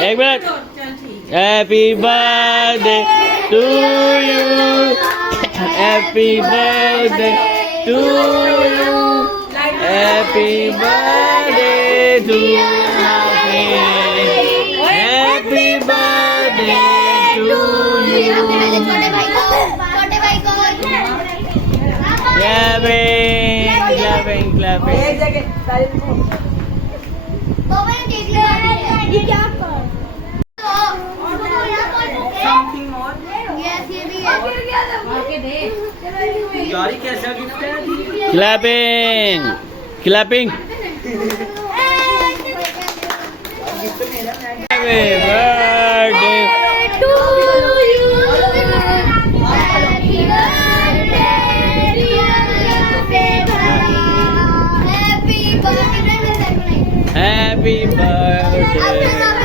एक minute happy birthday to you happy birthday to you happy birthday to happy birthday to you clapping clapping clapping clapping happy birthday to you. Happy birthday, dear Fatima. Happy birthday. happy birthday